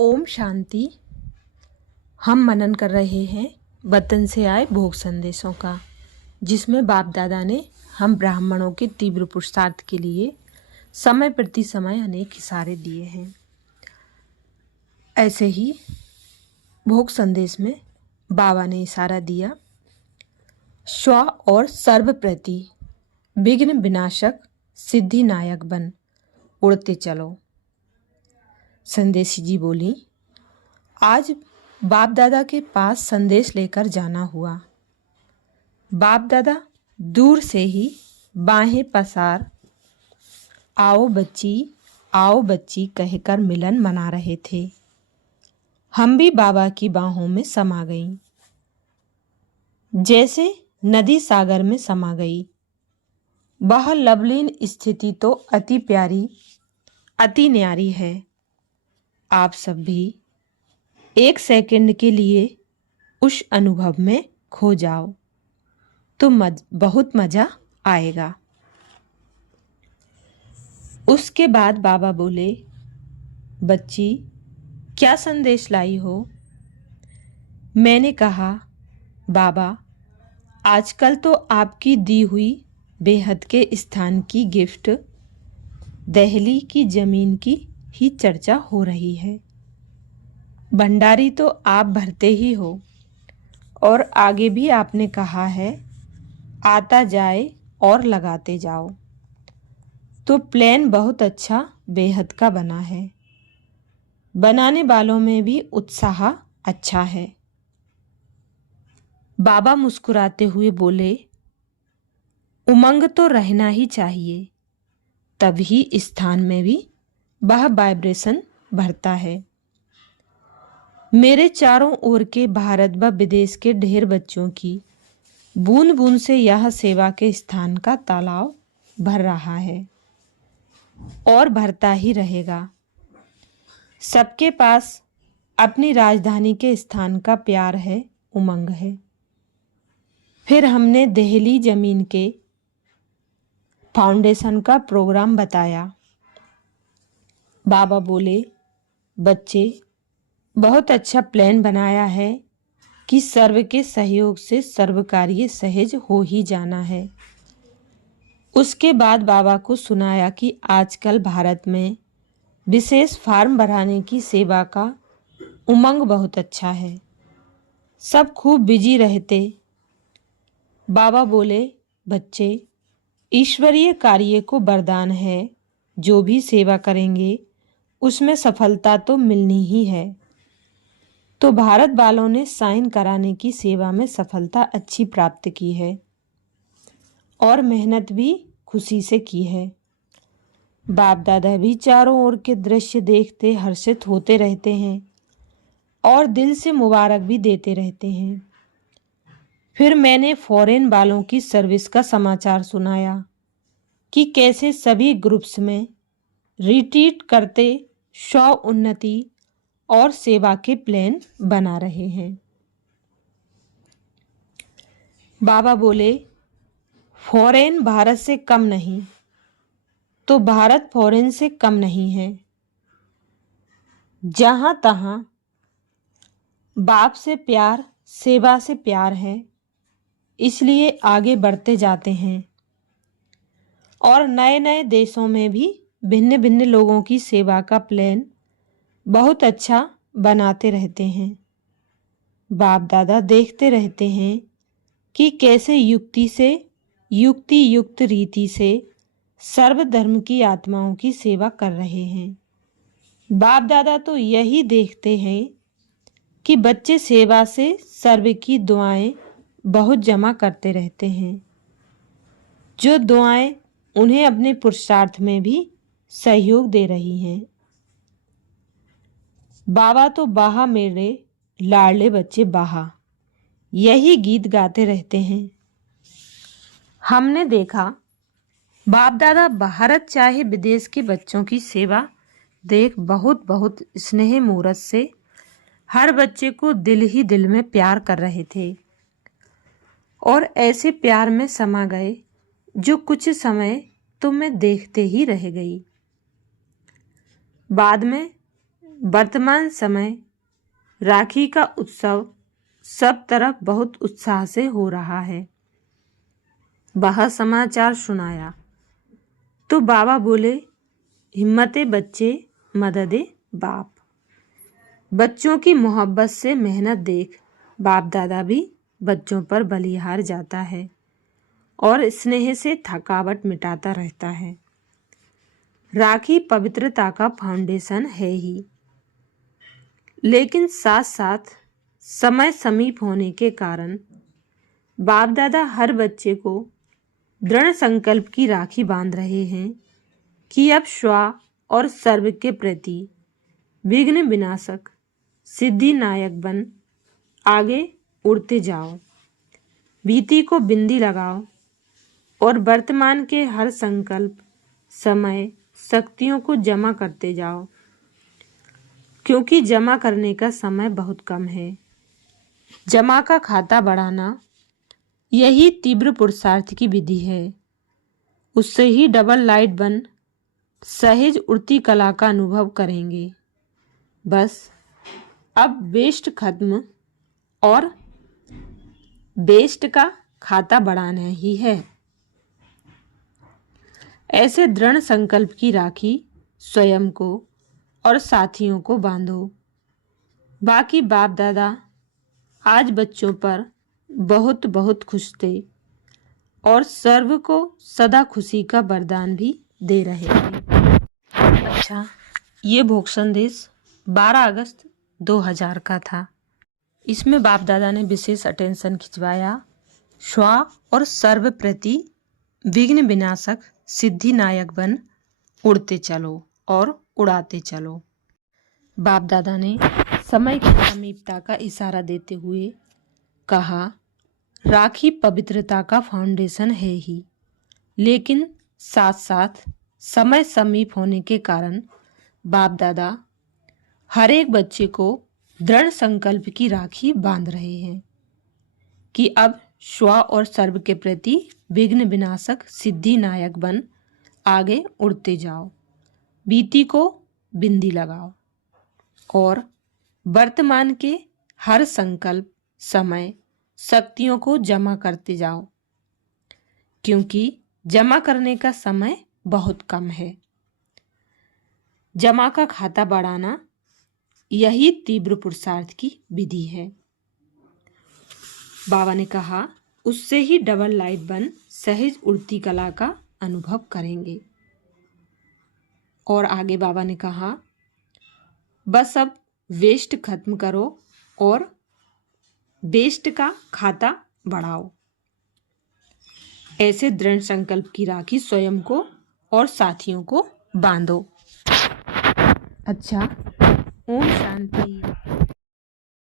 ओम शांति। हम मनन कर रहे हैं वतन से आए भोग संदेशों का, जिसमें बाप दादा ने हम ब्राह्मणों के तीव्र पुरुषार्थ के लिए समय प्रति समय अनेक इशारे दिए हैं। ऐसे ही भोग संदेश में बाबा ने इशारा दिया, स्व और सर्व प्रति विघ्न विनाशक सिद्धि नायक बन उड़ते चलो। संदेशी जी बोली, आज बाप दादा के पास संदेश लेकर जाना हुआ। बाप दादा दूर से ही बाहें पसार आओ बच्ची कहकर मिलन मना रहे थे। हम भी बाबा की बाहों में समा गईं, जैसे नदी सागर में समा गई। वह लवलीन स्थिति तो अति प्यारी, अति न्यारी है। आप सब भी एक सेकंड के लिए उस अनुभव में खो जाओ तो बहुत मजा आएगा। उसके बाद बाबा बोले, बच्ची क्या संदेश लाई हो? मैंने कहा, बाबा आजकल तो आपकी दी हुई बेहद के स्थान की गिफ्ट दिल्ली की जमीन की ही चर्चा हो रही है। भंडारी तो आप भरते ही हो और आगे भी आपने कहा है आता जाए और लगाते जाओ। तो प्लान बहुत अच्छा बेहद का बना है। बनाने वालों में भी उत्साह अच्छा है। बाबा मुस्कुराते हुए बोले, उमंग तो रहना ही चाहिए, तभी स्थान में भी वह वाइब्रेशन भरता है। मेरे चारों ओर के भारत व विदेश के ढेर बच्चों की बूंद बूंद से यह सेवा के स्थान का तालाब भर रहा है और भरता ही रहेगा। सबके पास अपनी राजधानी के स्थान का प्यार है, उमंग है। फिर हमने दिल्ली जमीन के फाउंडेशन का प्रोग्राम बताया। बाबा बोले, बच्चे बहुत अच्छा प्लान बनाया है कि सर्व के सहयोग से सर्व कार्य सहज हो ही जाना है। उसके बाद बाबा को सुनाया कि आजकल भारत में विशेष फार्म भराने की सेवा का उमंग बहुत अच्छा है। सब खूब बिजी रहते। बाबा बोले, बच्चे ईश्वरीय कार्य को वरदान है, जो भी सेवा करेंगे उसमें सफलता तो मिलनी ही है। तो भारत वालों ने साइन कराने की सेवा में सफलता अच्छी प्राप्त की है और मेहनत भी खुशी से की है। बाप दादा भी चारों ओर के दृश्य देखते हर्षित होते रहते हैं और दिल से मुबारक भी देते रहते हैं। फिर मैंने फॉरेन वालों की सर्विस का समाचार सुनाया कि कैसे सभी ग्रुप्स में रिट्रीट करते स्व उन्नति और सेवा के प्लान बना रहे हैं। बाबा बोले, फॉरेन भारत से कम नहीं, तो भारत फॉरेन से कम नहीं है। जहां तहां बाप से प्यार, सेवा से प्यार है, इसलिए आगे बढ़ते जाते हैं और नए नए देशों में भी भिन्न भिन्न लोगों की सेवा का प्लान बहुत अच्छा बनाते रहते हैं। बाप दादा देखते रहते हैं कि कैसे युक्ति युक्त रीति से सर्व धर्म की आत्माओं की सेवा कर रहे हैं। बाप दादा तो यही देखते हैं कि बच्चे सेवा से सर्व की दुआएं बहुत जमा करते रहते हैं, जो दुआएं उन्हें अपने पुरुषार्थ में भी सहयोग दे रही हैं। बाबा तो बाहा मेरे लाडले बच्चे बाहा, यही गीत गाते रहते हैं। हमने देखा बाप दादा भारत चाहे विदेश के बच्चों की सेवा देख बहुत बहुत स्नेह मूरत से हर बच्चे को दिल ही दिल में प्यार कर रहे थे और ऐसे प्यार में समा गए जो कुछ समय तो मैं देखते ही रह गई। बाद में वर्तमान समय राखी का उत्सव सब तरफ बहुत उत्साह से हो रहा है। वह समाचार सुनाया तो बाबा बोले, हिम्मते बच्चे, मददे बाप। बच्चों की मोहब्बत से मेहनत देख बाप दादा भी बच्चों पर बलिहार जाता है और स्नेह से थकावट मिटाता रहता है। राखी पवित्रता का फाउंडेशन है ही, लेकिन साथ साथ समय समीप होने के कारण बाप दादा हर बच्चे को दृढ़ संकल्प की राखी बांध रहे हैं कि अब स्व और सर्व के प्रति विघ्न विनाशक सिद्धि नायक बन आगे उड़ते जाओ। बीती को बिंदी लगाओ और वर्तमान के हर संकल्प, समय, शक्तियों को जमा करते जाओ, क्योंकि जमा करने का समय बहुत कम है। जमा का खाता बढ़ाना यही तीव्र पुरुषार्थ की विधि है। उससे ही डबल लाइट बन सहज उड़ती कला का अनुभव करेंगे। बस अब वेस्ट खत्म और बेस्ट का खाता बढ़ाना ही है। ऐसे दृढ़ संकल्प की राखी स्वयं को और साथियों को बांधो। बाकी बाप दादा आज बच्चों पर बहुत बहुत खुश थे और सर्व को सदा खुशी का वरदान भी दे रहे थे। अच्छा, ये भोग संदेश 12 अगस्त 2000 का था। इसमें बाप दादा ने विशेष अटेंशन खिंचवाया, स्व और सर्व प्रति विघ्न विनाशक सिद्धि नायक बन उड़ते चलो और उड़ाते चलो। बाप दादा ने समय की समीपता का इशारा देते हुए कहा, राखी पवित्रता का फाउंडेशन है ही, लेकिन साथ साथ समय समीप होने के कारण बाप दादा हर एक बच्चे को दृढ़ संकल्प की राखी बांध रहे हैं कि अब स्व और सर्व के प्रति विघ्न विनाशक सिद्धि नायक बन आगे उड़ते जाओ। बीती को बिंदी लगाओ और वर्तमान के हर संकल्प, समय, शक्तियों को जमा करते जाओ, क्योंकि जमा करने का समय बहुत कम है। जमा का खाता बढ़ाना यही तीव्र पुरुषार्थ की विधि है। बाबा ने कहा, उससे ही डबल लाइट बन सहज उड़ती कला का अनुभव करेंगे। और आगे बाबा ने कहा, बस अब वेस्ट खत्म करो और बेस्ट का खाता बढ़ाओ। ऐसे दृढ़ संकल्प की राखी स्वयं को और साथियों को बांधो। अच्छा, ओम शांति।